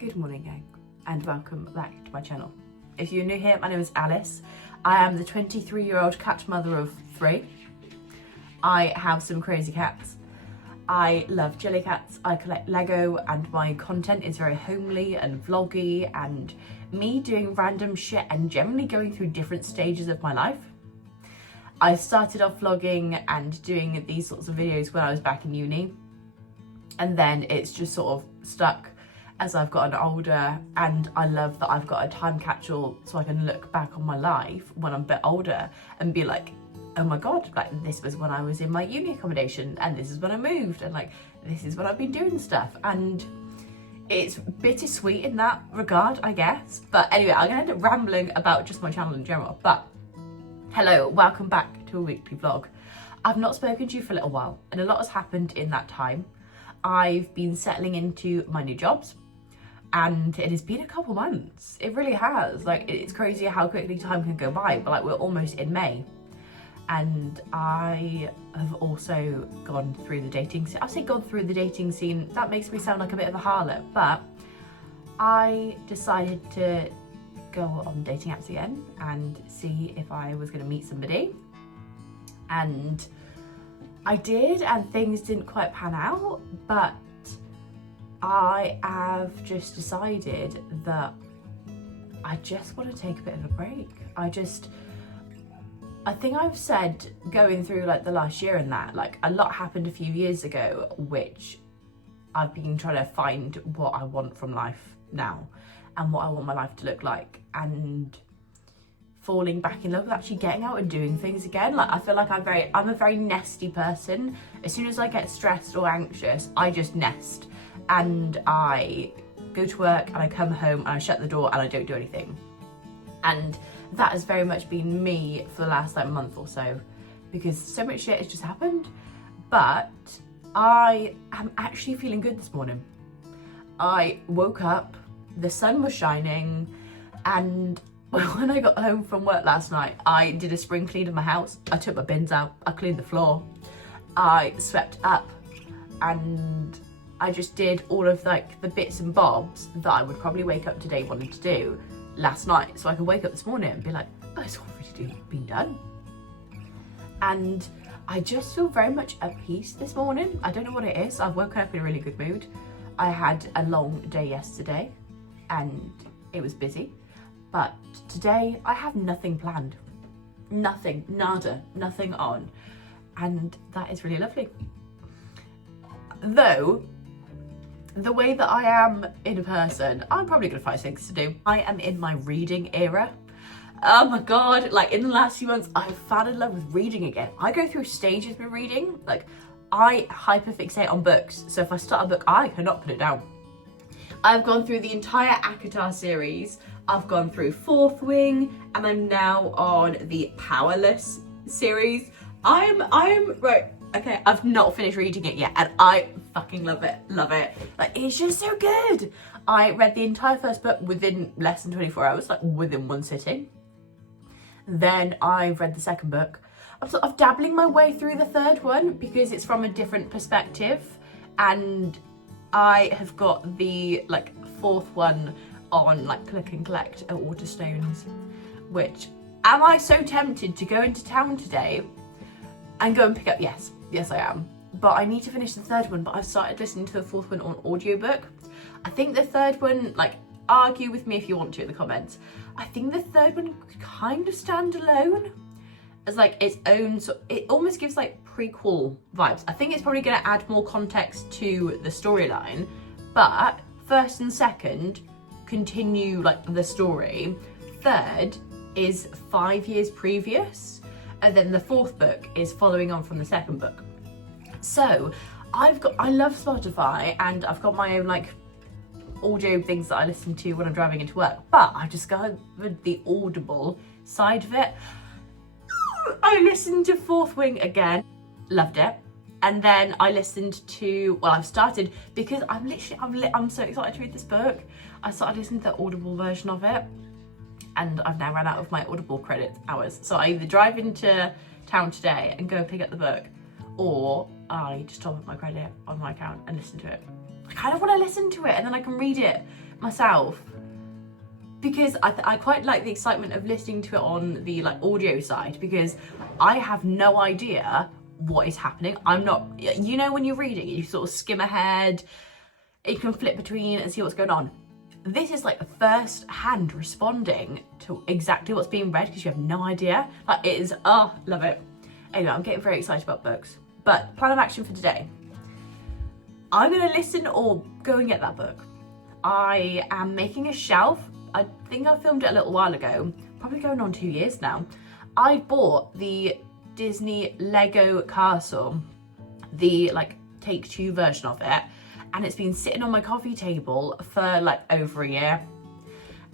Good morning, gang, and welcome back to my channel. If you're new here, my name is Alice. I am the 23-year-old cat mother of 3. I have some crazy cats. I love jelly cats, I collect Lego, and my content is very homely and vloggy and me doing random shit and generally going through different stages of my life. I started off vlogging and doing these sorts of videos when I was back in uni, and then it's just sort of stuck as I've gotten older, and I love that I've got a time capsule so I can look back on my life when I'm a bit older and be like, oh my god, like this was when I was in my uni accommodation, and this is when I moved, and like this is when I've been doing stuff. And it's bittersweet in that regard, I guess. But anyway, I'm gonna end up rambling about just my channel in general. But hello, welcome back to a weekly vlog. I've not spoken to you for a little while, and a lot has happened in that time. I've been settling into my new jobs, and it has been a couple months. It really has. Like, it's crazy how quickly time can go by, but like we're almost in May. And I have also gone through the dating scene. I say gone through the dating scene, that makes me sound like a bit of a harlot, but I decided to go on dating apps again and see if I was gonna meet somebody. And I did, and things didn't quite pan out, but I have just decided that I just want to take a bit of a break. I think I've said going through like the last year and that, like a lot happened a few years ago, which I've been trying to find what I want from life now and what I want my life to look like, and falling back in love with actually getting out and doing things again. Like, I feel like I'm a very nesty person. As soon as I get stressed or anxious, I just nest. And I go to work and I come home and I shut the door and I don't do anything. And that has very much been me for the last like month or so, because so much shit has just happened. But I am actually feeling good this morning. I woke up, the sun was shining, and when I got home from work last night, I did a spring clean of my house. I took my bins out, I cleaned the floor, I swept up, and I just did all of like the bits and bobs that I would probably wake up today wanting to do last night, so I could wake up this morning and be like, oh, it's already been done. And I just feel very much at peace this morning. I don't know what it is. I've woken up in a really good mood. I had a long day yesterday and it was busy, but today I have nothing planned. Nothing, nada, nothing on. And that is really lovely. Though, the way that I am in person, I'm probably gonna find things to do. I am in my reading era. Oh my god, like in the last few months, I've fallen in love with reading again. I go through stages with reading. Like, I hyperfixate on books. So if I start a book, I cannot put it down. I've gone through the entire ACOTAR series. I've gone through Fourth Wing, and I'm now on the Powerless series. I'm right. Okay, I've not finished reading it yet, and I fucking love it. Like, it's just so good. I read the entire first book within less than 24 hours, like within one sitting. Then I read the second book. I'm sort of dabbling my way through the third one because it's from a different perspective, and I have got the like fourth one on like click and collect at Waterstones, which, am I so tempted to go into town today and go and pick up? Yes I am, but I need to finish the third one. But I've started listening to the fourth one on audiobook. I think the third one, like, argue with me if you want to in the comments, I think the third one could kind of stand alone as like its own, so it almost gives like prequel vibes. I think it's probably going to add more context to the storyline, but first and second continue like the story. Third is 5 years previous, and then the fourth book is following on from the second book. So I love Spotify, and I've got my own like audio things that I listen to when I'm driving into work, but I discovered the Audible side of it. I listened to Fourth Wing again, loved it. And then I listened to, well, I've started, because I'm so excited to read this book. I started listening to the Audible version of it, and I've now run out of my Audible credit hours. So I either drive into town today and go pick up the book, or I just top up my credit on my account and listen to it. I kind of want to listen to it and then I can read it myself because I quite like the excitement of listening to it on the like audio side, because I have no idea what is happening. I'm not, you know, when you're reading, you sort of skim ahead, you can flip between and see what's going on. This is like first hand responding to exactly what's being read, because you have no idea. Like, it is, oh, love it. Anyway, I'm getting very excited about books. But plan of action for today. I'm gonna listen or go and get that book. I am making a shelf. I think I filmed it a little while ago, probably going on 2 years now. I bought the Disney Lego castle, the like Take-Two version of it, and it's been sitting on my coffee table for like over a year.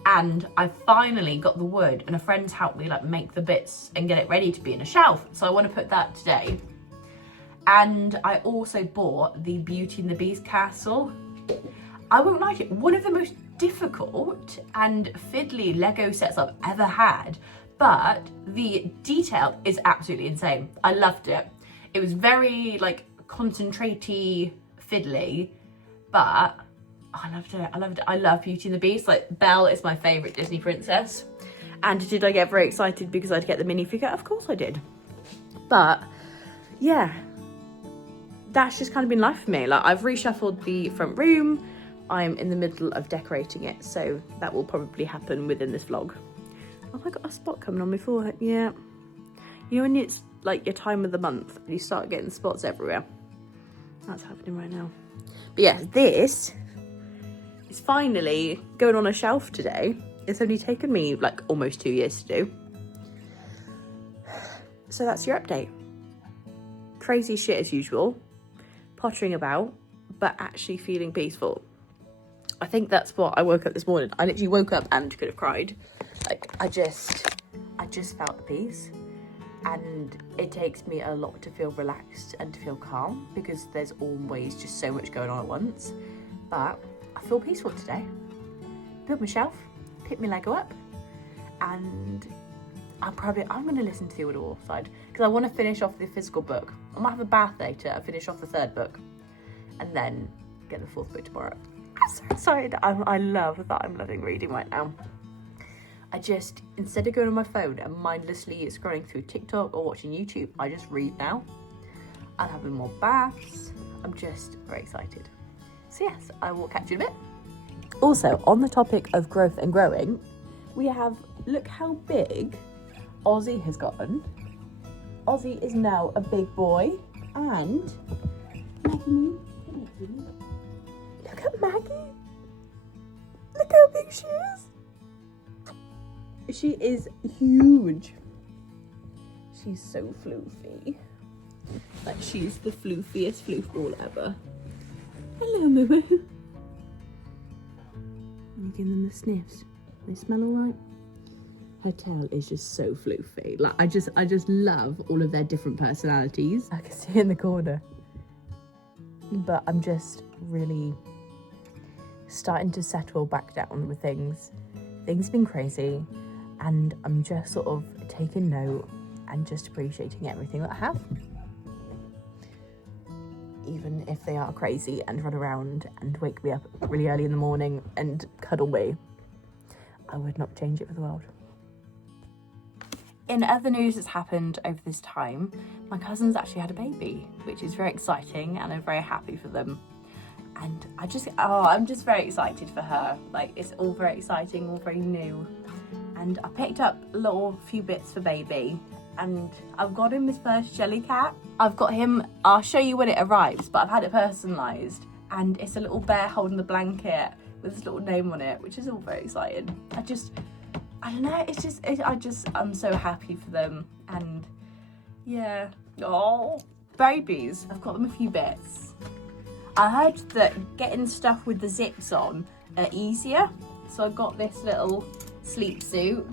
And I finally got the wood, and a friend's helped me like make the bits and get it ready to be in a shelf. So I want to put that today. And I also bought the Beauty and the Beast castle. I won't like it, one of the most difficult and fiddly Lego sets I've ever had, but the detail is absolutely insane. I loved it. It was very like concentrate-y, fiddly, but I loved it. I loved it. I love Beauty and the Beast. Like, Belle is my favourite Disney princess. And did I get very excited because I'd get the minifigure? Of course I did. But yeah, that's just kind of been life for me. Like, I've reshuffled the front room. I'm in the middle of decorating it, so that will probably happen within this vlog. Oh, I got a spot coming on my forehead. Yeah. You know when it's like your time of the month and you start getting spots everywhere? That's happening right now. But yeah, this is finally going on a shelf today. It's only taken me like almost 2 years to do. So that's your update. Crazy shit as usual. Pottering about, but actually feeling peaceful. I think that's what I woke up this morning. I literally woke up and could have cried. Like, I just felt the peace. And it takes me a lot to feel relaxed and to feel calm, because there's always just so much going on at once. But I feel peaceful today. Built my shelf, picked my Lego up, and I'm going to listen to the audio side, because I want to finish off the physical book. I might have a bath later and finish off the 3rd book, and then get the 4th book tomorrow. I'm so excited. I love that I'm loving reading right now. I just, instead of going on my phone and mindlessly scrolling through TikTok or watching YouTube, I just read now. I'm having more baths. I'm just very excited. So yes, I will catch you in a bit. Also, on the topic of growth and growing, we have, look how big Ozzy has gotten. Ozzy is now a big boy, and Maggie, look at Maggie. Look how big she is. She is huge. She's so floofy. Like, she's the floofiest floof ball ever. Hello, Moo Moo. I'm giving them the sniffs. They smell alright. Her tail is just so floofy. Like, I just love all of their different personalities. I can see in the corner. But I'm just really starting to settle back down with things. Things have been crazy, and I'm just sort of taking note and just appreciating everything that I have. Even if they are crazy and run around and wake me up really early in the morning and cuddle me, I would not change it for the world. In other news that's happened over this time, my cousin's actually had a baby, which is very exciting, and I'm very happy for them. And I'm just very excited for her. Like, it's all very exciting, all very new. And I picked up a few bits for baby, and I've got him his first jelly cat. I've got him, I'll show you when it arrives, but I've had it personalised, and it's a little bear holding the blanket with his little name on it, which is all very exciting. I don't know, I'm so happy for them. And yeah, oh, babies. I've got them a few bits. I heard that getting stuff with the zips on are easier, so I got this little sleep suit.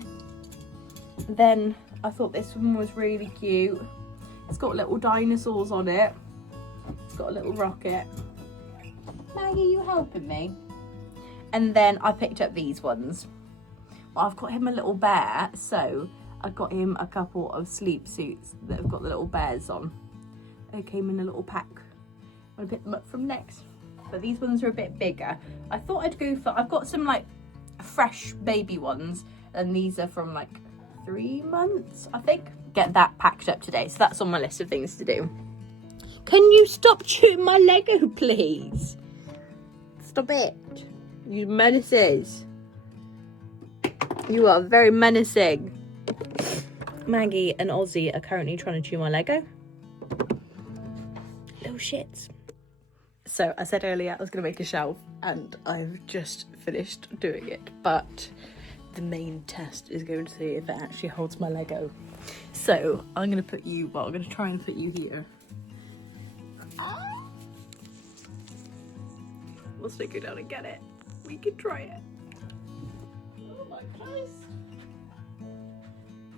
Then I thought this one was really cute. It's got little dinosaurs on it. It's got a little rocket. Maggie, you helping me? And then I picked up these ones. Well, I've got him a little bear, so I got him a couple of sleep suits that have got the little bears on. They came in a little pack. I'm gonna pick them up from next. but these ones are a bit bigger. I thought I'd go for, I've got some like fresh baby ones, and these are from like 3 months, I think. Get that packed up today, so that's on my list of things to do. Can you stop chewing my Lego, please? Stop it. You menaces. You are very menacing. Maggie and Ozzy are currently trying to chew my Lego. Little shits. So I said earlier I was going to make a shelf, and I've just finished doing it. But the main test is going to see if it actually holds my Lego. So I'm going to put you, well, I'm going to try and put you here. We'll stick it down and get it. We can try it. Oh my Christ.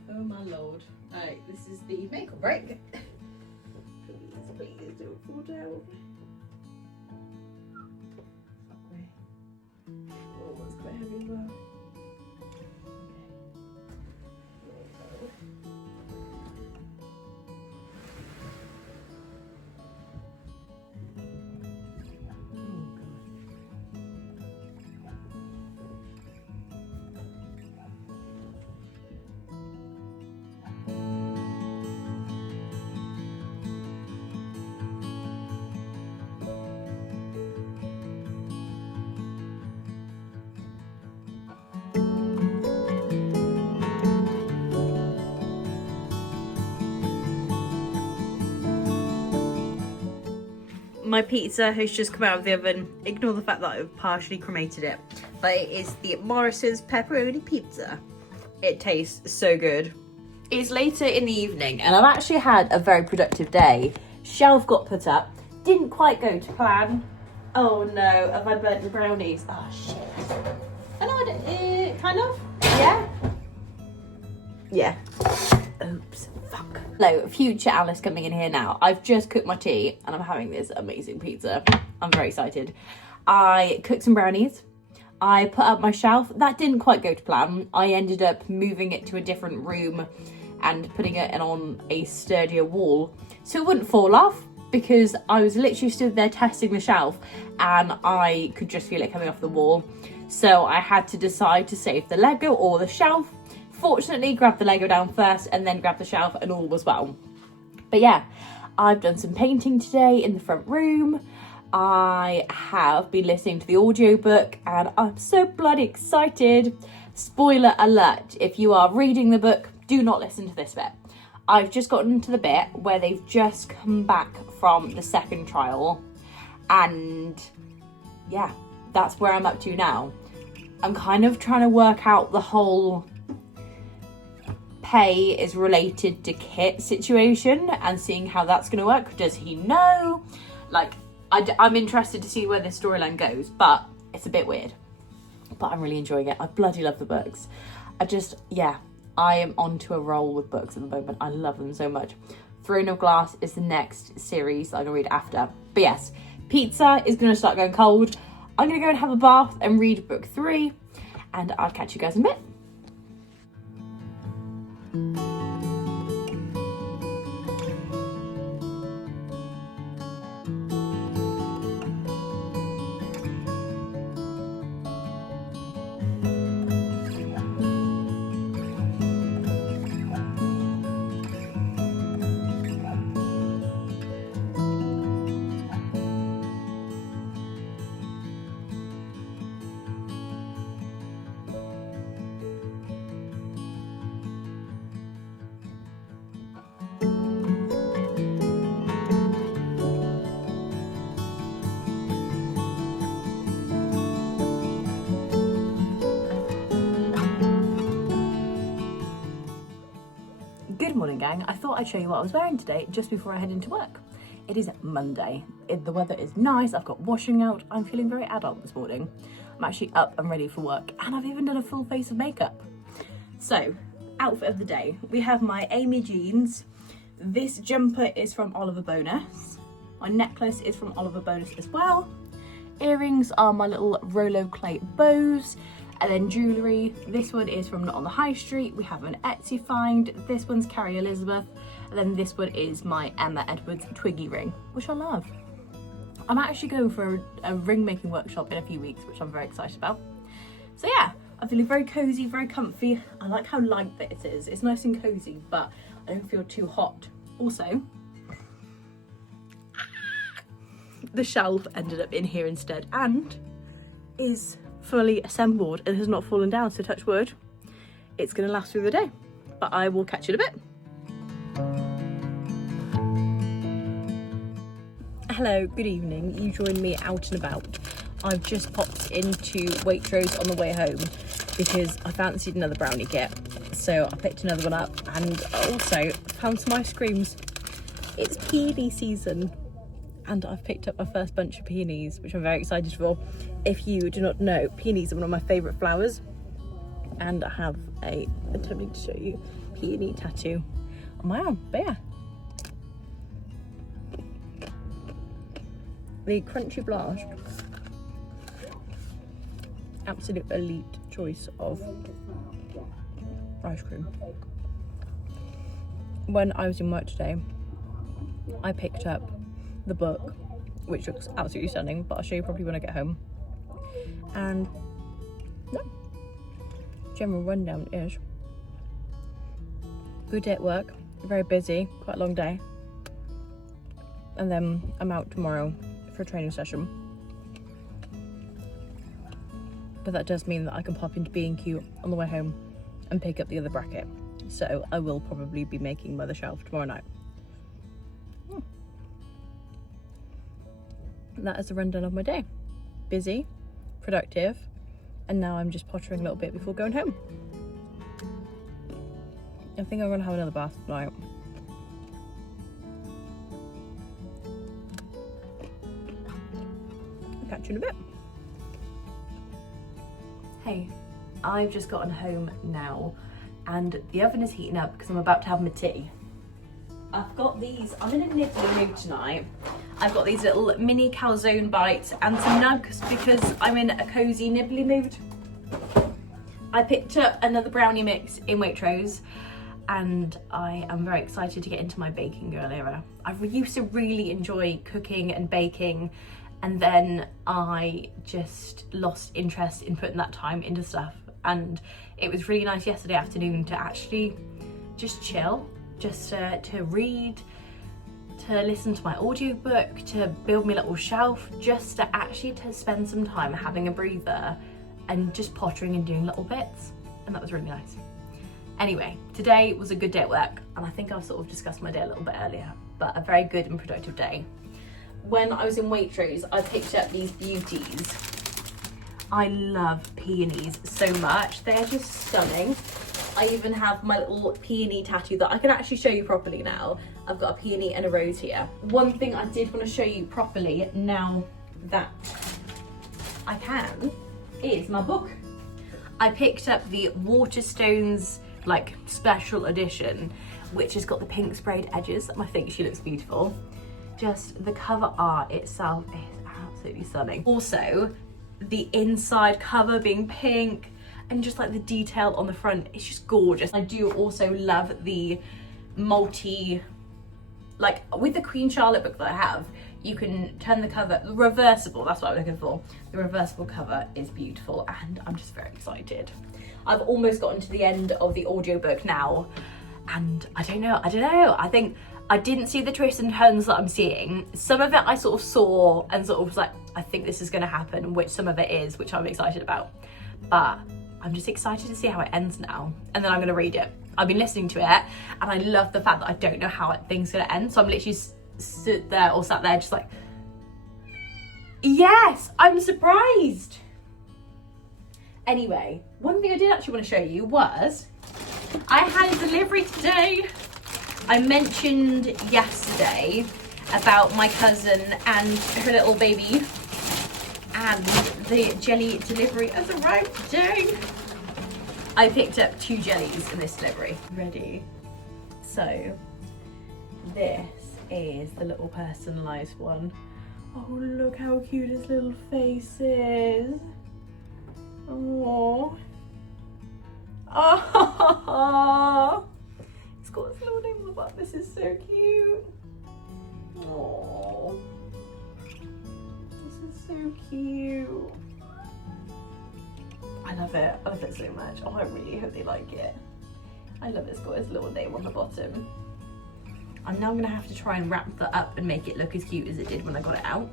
Oh my Lord. Alright, this is the make or break. Please don't fall down. Fuck me. Oh, it's quite heavy as well. My pizza has just come out of the oven. Ignore the fact that I've partially cremated it. But it is the Morris's pepperoni pizza. It tastes so good. It's later in the evening and I've actually had a very productive day. Shelf got put up. Didn't quite go to plan. Oh no, have I burnt the brownies? Oh shit. I know I did, kind of. Yeah? Yeah. Oops, fuck. Hello, future Alice coming in here now. I've just cooked my tea and I'm having this amazing pizza. I'm very excited. I cooked some brownies. I put up my shelf. That didn't quite go to plan. I ended up moving it to a different room and putting it on a sturdier wall so it wouldn't fall off, because I was literally stood there testing the shelf and I could just feel it coming off the wall. So I had to decide to save the Lego or the shelf. Fortunately, grabbed the Lego down first and then grabbed the shelf and all was well. But yeah, I've done some painting today in the front room. I have been listening to the audiobook and I'm so bloody excited. Spoiler alert, if you are reading the book, do not listen to this bit. I've just gotten to the bit where they've just come back from the second trial. And yeah, that's where I'm up to now. I'm kind of trying to work out the whole Pay is related to Kit situation and seeing how that's going to work. Does he know? Like, I'm interested to see where this storyline goes, but it's a bit weird. But I'm really enjoying it. I bloody love the books. I am onto a roll with books at the moment. I love them so much. Throne of Glass is the next series that I'm going to read after. But yes, pizza is going to start going cold. I'm going to go and have a bath and read book 3. And I'll catch you guys in a bit. Good morning, gang. I thought I'd show you what I was wearing today just before I head into work. It is Monday. The weather is nice. I've got washing out. I'm feeling very adult this morning. I'm actually up and ready for work, and I've even done a full face of makeup. So, outfit of the day. We have my Amy jeans. This jumper is from Oliver Bonus. My necklace is from Oliver Bonus as well. Earrings are my little Rolo clay bows. And then jewellery, this one is from Not on the High Street. We have an Etsy find. This one's Carrie Elizabeth. And then this one is my Emma Edwards Twiggy ring, which I love. I'm actually going for a ring making workshop in a few weeks, which I'm very excited about. So yeah, I'm feeling very cozy, very comfy. I like how light it is. It's nice and cozy, but I don't feel too hot. Also, the shelf ended up in here instead and is fully assembled and has not fallen down, so touch wood, it's gonna last through the day. But I will catch you in a bit. Hello, good evening. You joined me out and about. I've just popped into Waitrose on the way home because I fancied another brownie kit. So I picked another one up and also found some ice creams. It's peony season and I've picked up my first bunch of peonies, which I'm very excited for. If you do not know, peonies are one of my favourite flowers, and I have a, attempting to show you, peony tattoo on my arm. But yeah, the Crunchy Blast, absolute elite choice of ice cream. When I was in work today, I picked up the book, which looks absolutely stunning, but I'll show you probably when I get home. And no, general rundown is good day at work, very busy, quite a long day, and then I'm out tomorrow for a training session. But that does mean that I can pop into B&Q on the way home and pick up the other bracket. So I will probably be making Mother Shelf tomorrow night. That is the rundown of my day. Busy, productive, and now I'm just pottering a little bit before going home. I think I'm gonna have another bath tonight. I'll catch you in a bit. Hey, I've just gotten home now and the oven is heating up because I'm about to have my tea. I've got these, I'm in a nibbly mood tonight. I've got these little mini calzone bites and some nugs because I'm in a cozy nibbly mood. I picked up another brownie mix in Waitrose and I am very excited to get into my baking girl era. I used to really enjoy cooking and baking, and then I just lost interest in putting that time into stuff. And it was really nice yesterday afternoon to actually just chill, just to read, to listen to my audiobook, to build me a little shelf, just to actually to spend some time having a breather and just pottering and doing little bits. And that was really nice. Anyway, today was a good day at work, and I think I've sort of discussed my day a little bit earlier, but a very good and productive day. When I was in Waitrose, I picked up these beauties. I love peonies so much. They're just stunning. I even have my little peony tattoo that I can actually show you properly now. I've got a peony and a rose here. One thing I did want to show you properly now that I can is my book. I picked up the Waterstones like special edition, which has got the pink sprayed edges. I think she looks beautiful. Just the cover art itself is absolutely stunning. Also, the inside cover being pink and just like the detail on the front, it's just gorgeous. I do also love the multi, like with the Queen Charlotte book that I have, you can turn the cover, reversible, that's what I'm looking for. The reversible cover is beautiful and I'm just very excited. I've almost gotten to the end of the audiobook now and I don't know, I think I didn't see the twists and turns that I'm seeing. Some of it I sort of saw and sort of was like, I think this is gonna happen, which some of it is, which I'm excited about. But I'm just excited to see how it ends now. And then I'm gonna read it. I've been listening to it and I love the fact that I don't know how things gonna end. So I'm literally sat there just like, yes, I'm surprised. Anyway, one thing I did actually want to show you was I had a delivery today. I mentioned yesterday about my cousin and her little baby, and the jelly delivery has arrived today. I picked up 2 jellies in this delivery. Ready? So this is the little personalised one. Oh, look how cute his little face is. Oh. Oh. It's got his little name on the bottom. This is so cute. Oh. so cute. I love it. I love it so much. Oh, I really hope they like it. I love it's got his little name on the bottom. I'm now gonna have to try and wrap that up and make it look as cute as it did when I got it out.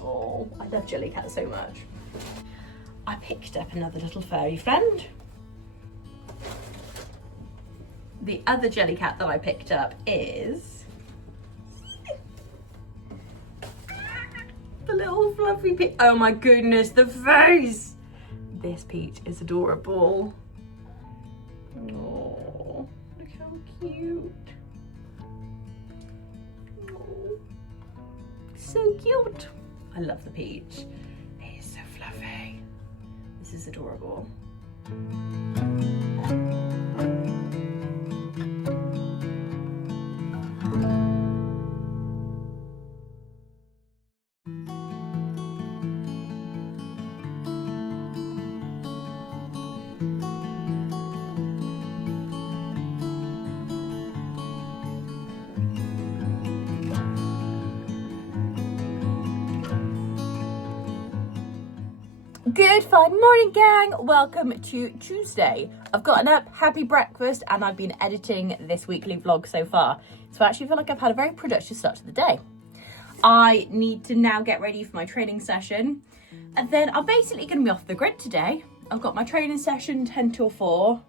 Oh, I love Jellycat so much. I picked up another little furry friend. The other Jellycat that I picked up is the little fluffy peach. Oh my goodness, the face! This peach is adorable. Oh, look how cute. Oh, so cute. I love the peach. It is so fluffy. This is adorable. Good fine morning, gang. Welcome to Tuesday. I've gotten up, happy breakfast, and I've been editing this weekly vlog so far. So I actually feel like I've had a very productive start to the day. I need to now get ready for my training session. And then I'm basically going to be off the grid today. I've got my training session 10 till 4.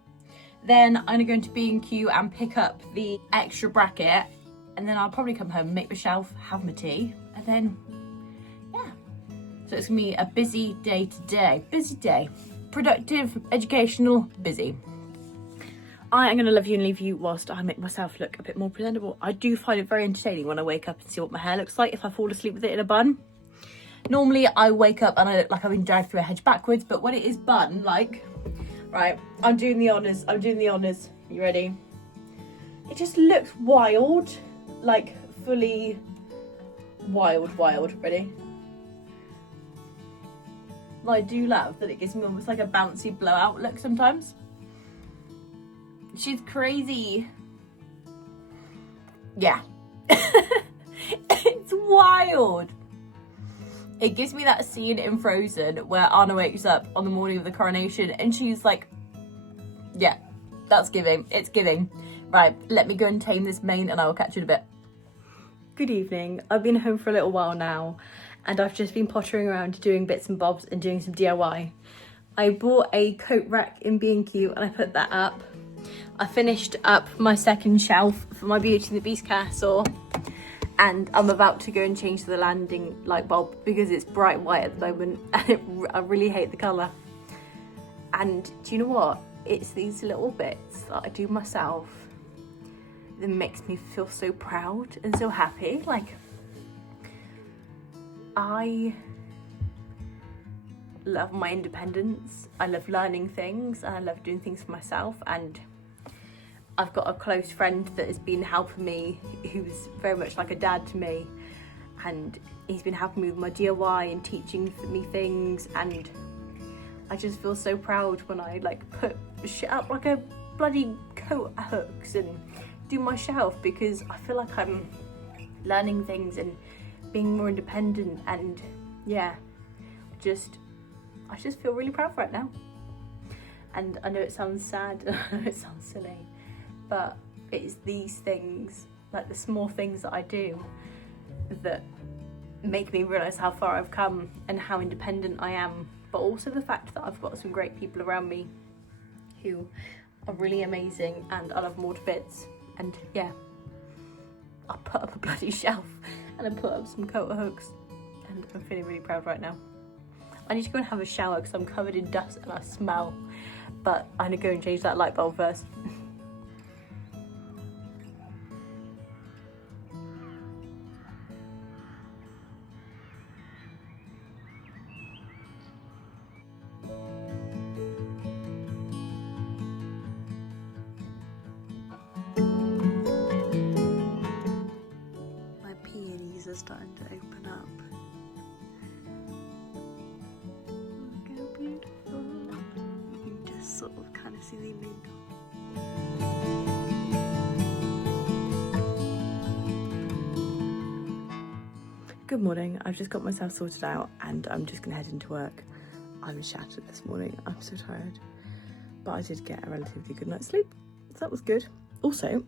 Then I'm going to go into B&Q and pick up the extra bracket. And then I'll probably come home, make my shelf, have my tea, and then so it's gonna be a busy day today. Busy day. Productive, educational, busy. I am gonna love you and leave you whilst I make myself look a bit more presentable. I do find it very entertaining when I wake up and see what my hair looks like if I fall asleep with it in a bun. Normally I wake up and I look like I've been dragged through a hedge backwards, but when it is bun, like, right, I'm doing the honours. You ready? It just looks wild, like fully wild. Ready? I do love that it gives me almost like a bouncy blowout look sometimes. She's crazy. Yeah. It's wild. It gives me that scene in Frozen where Anna wakes up on the morning of the coronation and she's like, yeah, that's giving. It's giving. Right, let me go and tame this mane and I will catch you in a bit. Good evening. I've been home for a little while now. And I've just been pottering around doing bits and bobs and doing some DIY. I bought a coat rack in B&Q and I put that up. I finished up my second shelf for my Beauty and the Beast castle. And I'm about to go and change the landing light bulb because it's bright white at the moment and I really hate the colour. And do you know what? It's these little bits that I do myself that makes me feel so proud and so happy. Like, I love my independence. I love learning things and I love doing things for myself, and I've got a close friend that has been helping me, who's very much like a dad to me, and he's been helping me with my DIY and teaching me things, and I just feel so proud when I like put shit up like a bloody coat hooks and do my shelf, because I feel like I'm learning things and being more independent, and yeah, I just feel really proud right now. And I know it sounds sad and I know it sounds silly, but it's these things, like the small things that I do, that make me realise how far I've come and how independent I am, but also the fact that I've got some great people around me who are really amazing and I love them all to bits. And yeah, I put up a bloody shelf and I put up some coat hooks and I'm feeling really proud right now. I need to go and have a shower because I'm covered in dust and I smell, but I'm gonna go and change that light bulb first. My peonies are starting to open up. Look how beautiful. You can just sort of kind of see the evening. Good morning. I've just got myself sorted out and I'm just gonna head into work. I'm shattered this morning. I'm so tired. But I did get a relatively good night's sleep, so that was good. Also,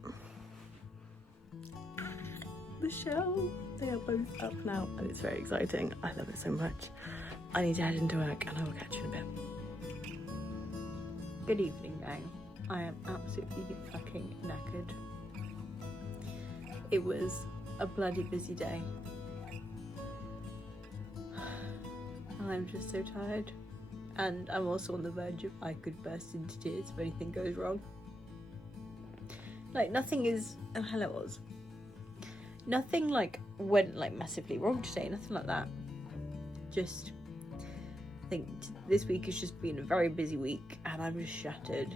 the show, they are both up now and it's very exciting. I love it so much. I need to head into work and I will catch you in a bit. Good evening, gang. I am absolutely fucking knackered. It was a bloody busy day. I'm just so tired, and I'm also on the verge of I could burst into tears if anything goes wrong. Like nothing is, oh hell it was. Nothing like went like massively wrong today, nothing like that. Just, I think this week has just been a very busy week and I'm just shattered.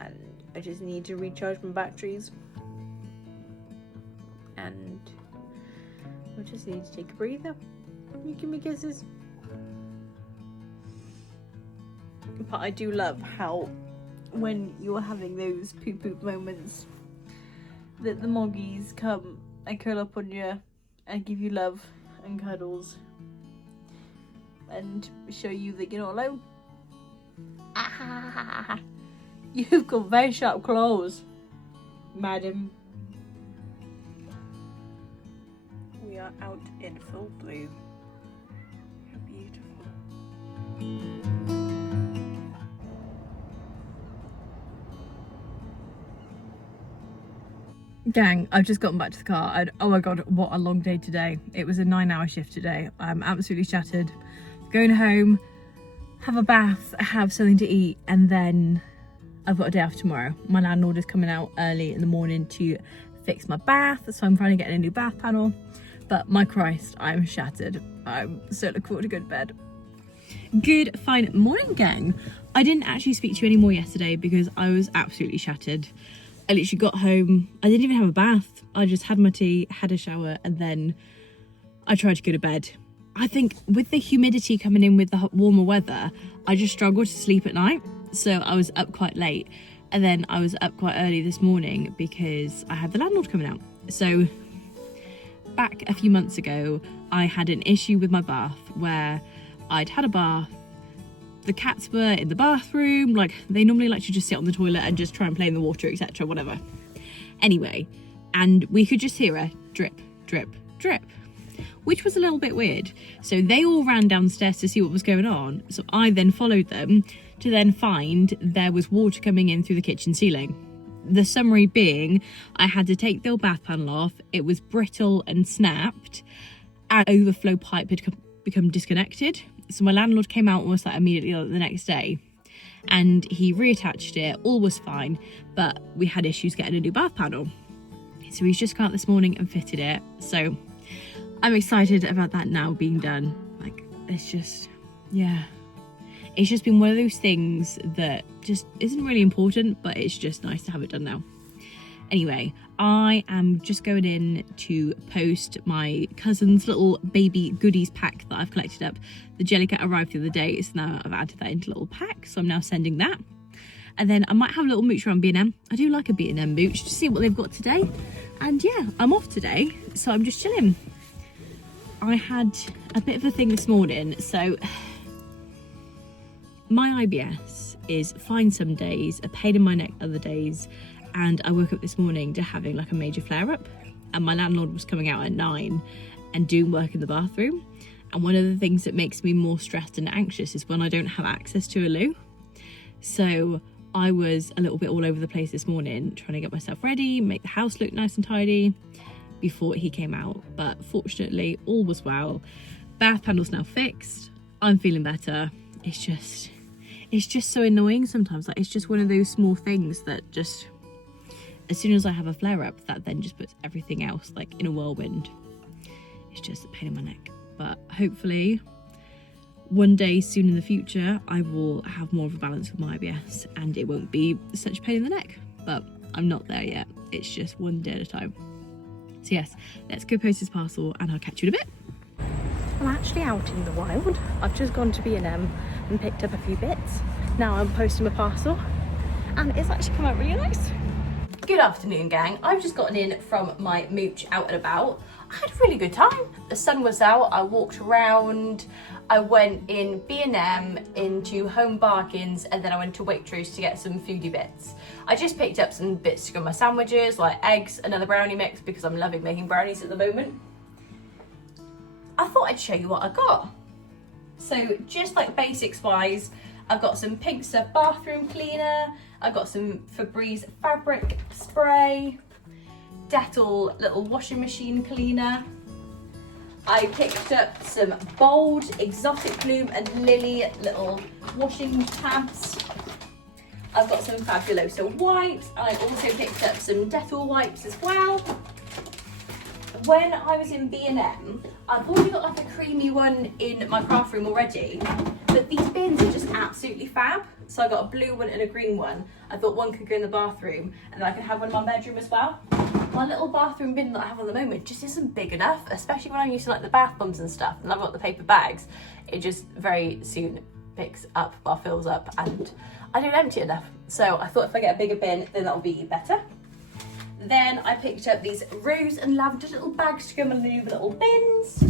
And I just need to recharge my batteries. And I just need to take a breather. You give me kisses. But I do love how when you're having those poop moments that the moggies come and curl up on you and give you love and cuddles and show you that you're not alone. Ah, you've got very sharp claws, madam. We are out in full blue. How beautiful. Gang, I've just gotten back to the car and oh my god, what a long day today. It was a 9-hour shift today. I'm absolutely shattered. Going home, have a bath, have something to eat, and then I've got a day off tomorrow. My landlord is coming out early in the morning to fix my bath, so I'm trying to get a new bath panel. But my Christ, I'm shattered. I'm so looking forward to going to bed. Good fine morning, gang. I didn't actually speak to you anymore yesterday because I was absolutely shattered. I literally got home, I didn't even have a bath. I just had my tea, had a shower, and then I tried to go to bed. I think with the humidity coming in with the warmer weather, I just struggled to sleep at night. So I was up quite late. And then I was up quite early this morning because I had the landlord coming out. So back a few months ago, I had an issue with my bath where I'd had a bath, the cats were in the bathroom, like they normally like to just sit on the toilet and just try and play in the water, etc, whatever. Anyway, and we could just hear a drip, drip, drip, which was a little bit weird. So they all ran downstairs to see what was going on. So I then followed them to then find there was water coming in through the kitchen ceiling. The summary being, I had to take the old bath panel off, it was brittle and snapped, and overflow pipe had become disconnected. So my landlord came out almost like immediately the next day and he reattached it, all was fine, but we had issues getting a new bath panel. So he's just come out this morning and fitted it. So I'm excited about that now being done. Like, it's just, yeah. It's just been one of those things that just isn't really important, but it's just nice to have it done now. Anyway, I am just going in to post my cousin's little baby goodies pack that I've collected up. The Jellycat arrived the other day, so now I've added that into a little pack, so I'm now sending that. And then I might have a little mooch around B&M. I do like a B&M mooch to see what they've got today. And yeah, I'm off today, so I'm just chilling. I had a bit of a thing this morning, so my IBS is fine some days, a pain in my neck other days, and I woke up this morning to having like a major flare-up, and my landlord was coming out at 9 and doing work in the bathroom. And one of the things that makes me more stressed and anxious is when I don't have access to a loo. So I was a little bit all over the place this morning trying to get myself ready, make the house look nice and tidy before he came out, but fortunately all was well. Bath panel's now fixed, I'm feeling better. It's just so annoying sometimes. Like, it's just one of those small things that just, as soon as I have a flare-up, that then just puts everything else like in a whirlwind. It's just a pain in my neck. But hopefully one day soon in the future I will have more of a balance with my IBS and it won't be such a pain in the neck. But I'm not there yet. It's just one day at a time. So yes, let's go post this parcel and I'll catch you in a bit. I'm actually out in the wild. I've just gone to B&M and picked up a few bits. Now I'm posting my parcel and it's actually come out really nice. Good afternoon, gang. I've just gotten in from my mooch out and about. I had a really good time. The sun was out, I walked around, I went in B&M, into Home Bargains, and then I went to Waitrose to get some foodie bits. I just picked up some bits to go on my sandwiches, like eggs, another brownie mix, because I'm loving making brownies at the moment. I thought I'd show you what I got. So just like basics wise, I've got some Pink Stuff bathroom cleaner, I've got some Febreze fabric spray, Dettol little washing machine cleaner. I picked up some Bold, Exotic Bloom and Lily little washing tabs. I've got some Fabuloso wipes. I also picked up some Dettol wipes as well. When I was in B&M, I've already got like a creamy one in my craft room already, but these bins are just absolutely fab. So I got a blue one and a green one. I thought one could go in the bathroom and then I could have one in my bedroom as well. My little bathroom bin that I have at the moment just isn't big enough, especially when I'm using like the bath bombs and stuff, and I've got the paper bags. It just very soon picks up or fills up, and I don't empty enough. So I thought if I get a bigger bin, then that'll be better. Then I picked up these rose and lavender little bags to go in my new little bins.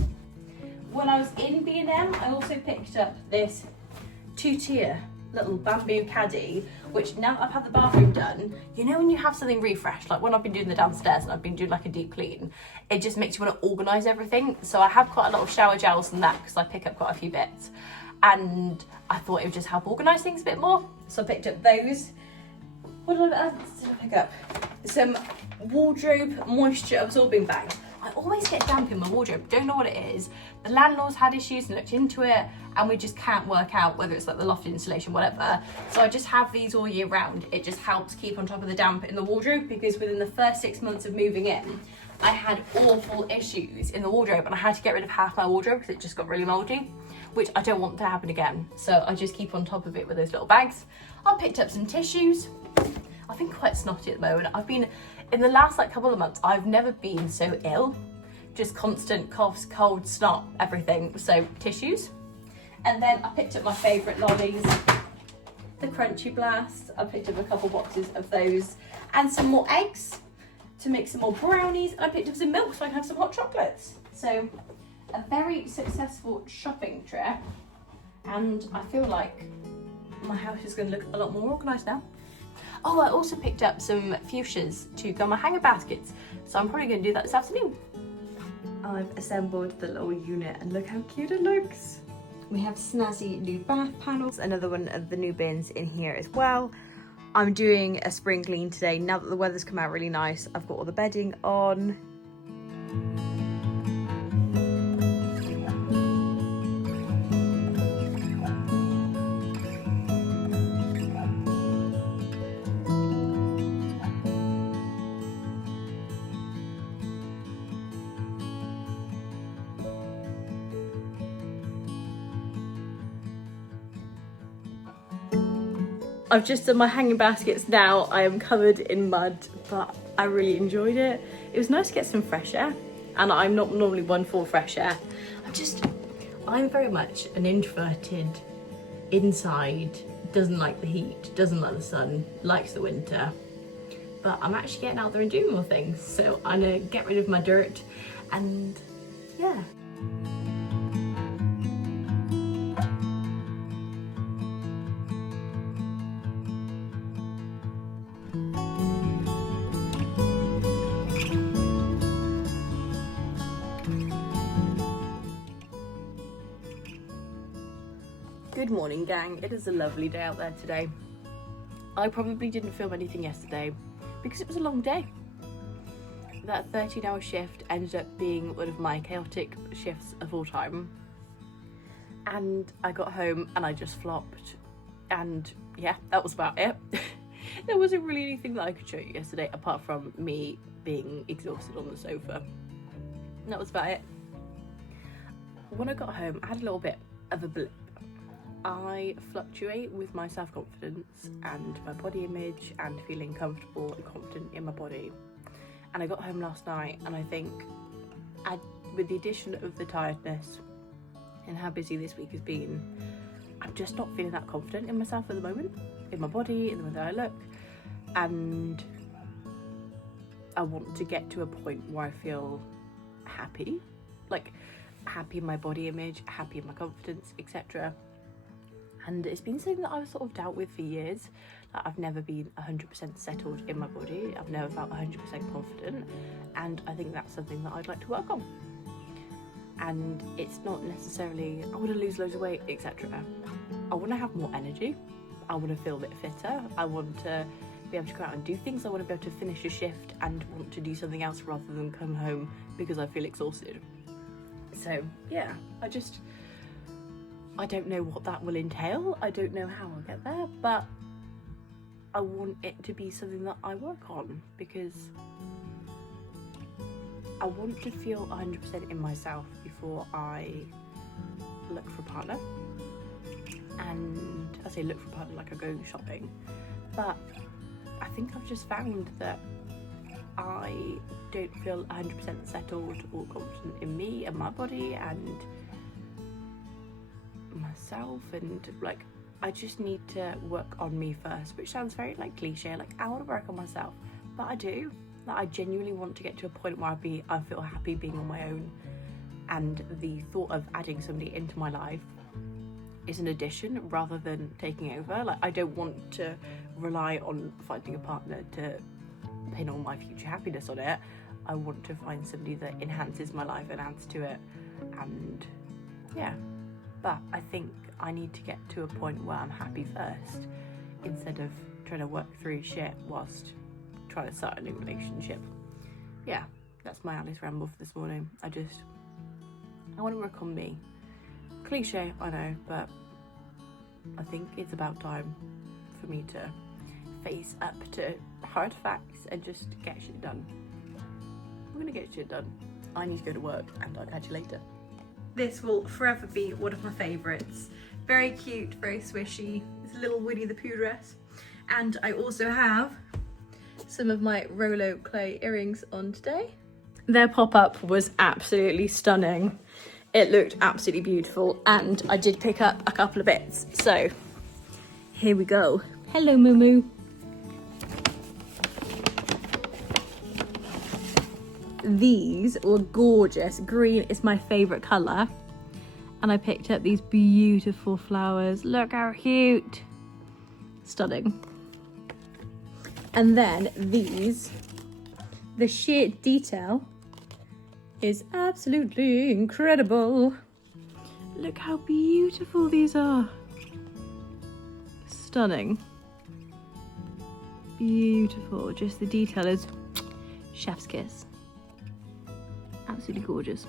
When I was in B&M, I also picked up this 2-tier little bamboo caddy, which now I've had the bathroom done, you know when you have something refreshed, like when I've been doing the downstairs and I've been doing like a deep clean, it just makes you want to organise everything. So I have quite a lot of shower gels and that, because I pick up quite a few bits, and I thought it would just help organise things a bit more. So I picked up those. What did I pick up? Some wardrobe moisture absorbing bags. I always get damp in my wardrobe, don't know what it is. The landlord's had issues and looked into it, and we just can't work out whether it's like the loft insulation, whatever. So I just have these all year round. It just helps keep on top of the damp in the wardrobe, because within the first 6 months of moving in, I had awful issues in the wardrobe and I had to get rid of half my wardrobe because it just got really mouldy, which I don't want to happen again. So I just keep on top of it with those little bags. I picked up some tissues. I've been quite snotty at the moment. I've been, in the last like couple of months, I've never been so ill. Just constant coughs, cold, snot, everything. So tissues. And then I picked up my favourite lollies, the Crunchy Blast. I picked up a couple boxes of those and some more eggs to make some more brownies. And I picked up some milk so I can have some hot chocolates. So a very successful shopping trip. And I feel like my house is going to look a lot more organised now. Oh, I also picked up some fuchsias to go on my hanger baskets, so I'm probably going to do that this afternoon. I've assembled the little unit and look how cute it looks. We have snazzy new bath panels, another one of the new bins in here as well. I'm doing a spring clean today. Now that the weather's come out really nice, I've got all the bedding on. I've just done my hanging baskets now. I am covered in mud, but I really enjoyed it. It was nice to get some fresh air, and I'm not normally one for fresh air. I'm very much an introverted, inside, doesn't like the heat, doesn't like the sun, likes the winter. But I'm actually getting out there and doing more things. So I'm gonna get rid of my dirt and yeah. Good morning, gang. It is a lovely day out there today. I probably didn't film anything yesterday because it was a long day. That 13-hour shift ended up being one of my chaotic shifts of all time. And I got home and I just flopped. And yeah, that was about it. There wasn't really anything that I could show you yesterday apart from me being exhausted on the sofa. And that was about it. When I got home, I had a little bit of a blip. I fluctuate with my self-confidence and my body image and feeling comfortable and confident in my body. And I got home last night and I think with the addition of the tiredness and how busy this week has been, I'm just not feeling that confident in myself at the moment, in my body, in the way that I look. And I want to get to a point where I feel happy, like happy in my body image, happy in my confidence, etc. And it's been something that I've sort of dealt with for years. Like, I've never been 100% settled in my body. I've never felt 100% confident, and I think that's something that I'd like to work on. And it's not necessarily I want to lose loads of weight, etc. I want to have more energy. I want to feel a bit fitter. I want to be able to go out and do things. I want to be able to finish a shift and want to do something else rather than come home because I feel exhausted. So yeah, I don't know what that will entail. I don't know how I'll get there, but I want it to be something that I work on because I want to feel 100% in myself before I look for a partner. And I say look for a partner like I go shopping, but I think I've just found that I don't feel 100% settled or confident in me and my body and myself, and like I just need to work on me first, which sounds very like cliche, like I want to work on myself, but I do. Like, I genuinely want to get to a point where I feel happy being on my own, and the thought of adding somebody into my life is an addition rather than taking over. Like, I don't want to rely on finding a partner to pin all my future happiness on it. I want to find somebody that enhances my life and adds to it, and yeah. But I think I need to get to a point where I'm happy first, instead of trying to work through shit whilst trying to start a new relationship. Yeah, that's my Alice ramble for this morning. I want to work on me. Cliche, I know, but I think it's about time for me to face up to hard facts and just get shit done. I'm gonna get shit done. I need to go to work, and I'll catch you later. This will forever be one of my favourites. Very cute, very swishy. It's a little Winnie the Pooh dress. And I also have some of my Rolo clay earrings on today. Their pop-up was absolutely stunning. It looked absolutely beautiful, and I did pick up a couple of bits. So here we go. Hello, Moo Moo. These were gorgeous. Green is my favourite colour. And I picked up these beautiful flowers. Look how cute. Stunning. And then these, the sheer detail is absolutely incredible. Look how beautiful these are. Stunning. Beautiful. Just the detail is chef's kiss. Absolutely gorgeous.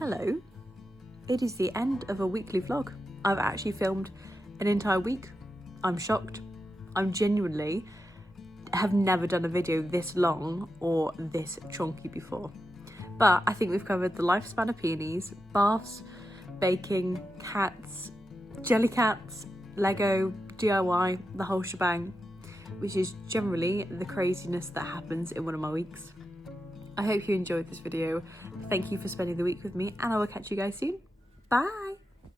Hello, it is the end of a weekly vlog. I've actually filmed an entire week. I'm shocked. I'm genuinely have never done a video this long or this chunky before. But I think we've covered the lifespan of peonies, baths, baking, cats, jelly cats, Lego, DIY, the whole shebang, which is generally the craziness that happens in one of my weeks. I hope you enjoyed this video. Thank you for spending the week with me, and I will catch you guys soon. Bye!